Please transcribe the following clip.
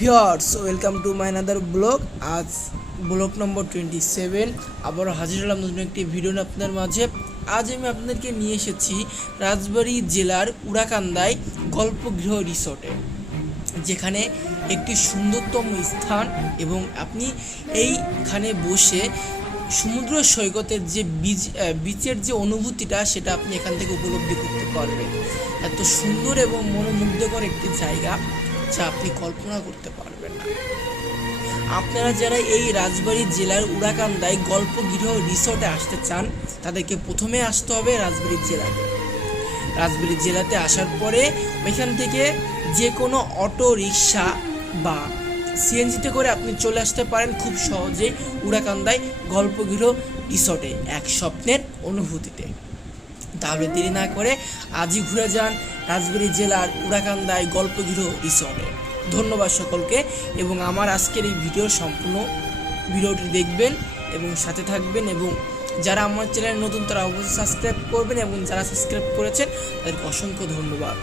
Viewers welcome to my another blog. আজ blog number twenty seven আবারও হাজির হলাম নতুন একটি ভিডিও নিয়ে আপনাদের মাঝে। আজ আমি আপনাদেরকে নিয়ে এসেছি রাজবাড়ী জেলার উড়াকান্দায় গল্পগৃহ রিসোর্টে, যেখানে একটি সুন্দরতম স্থান এবং আপনি এইখানে বসে সমুদ্র সৈকতের যে বীজ বীচের যে অনুভূতিটা, সেটা আপনি এখান থেকে উপলব্ধি করতে পারবেন। এত সুন্দর এবং মনোমুগ্ধকর একটি জায়গা, যা আপনি কল্পনা করতে আপনারা যারা এই রাজবাড়ী জেলার উড়াকান্দায় গল্পগৃহ রিসোর্টে আসতে চান, তাদেরকে প্রথমে আসতে হবে রাজবাড়ী জেলাতে রাজবাড়ী জেলাতে আসার পরে ওইখান থেকে যে কোনো অটো, রিক্সা বা সিএনজিতে করে আপনি চলে আসতে পারেন খুব সহজেই উড়াকান্দায় গল্পগৃহ রিসোর্টে, এক স্বপ্নের অনুভূতিতে। তাহলে দেরি না করে আজই ঘুরে যান রাজবাড়ী জেলার উড়াকান্দায় গল্পগৃহ রিসোর্টে। ধন্যবাদ সকলকে এবং আমার আজকের এই ভিডিও সম্পূর্ণ ভিডিওটি দেখবেন এবং সাথে থাকবেন এবং যারা আমার চ্যানেল নতুন তারা অবশ্যই সাবস্ক্রাইব করবেন এবং যারা সাবস্ক্রাইব করেছেন তাদেরকে অসংখ্য ধন্যবাদ।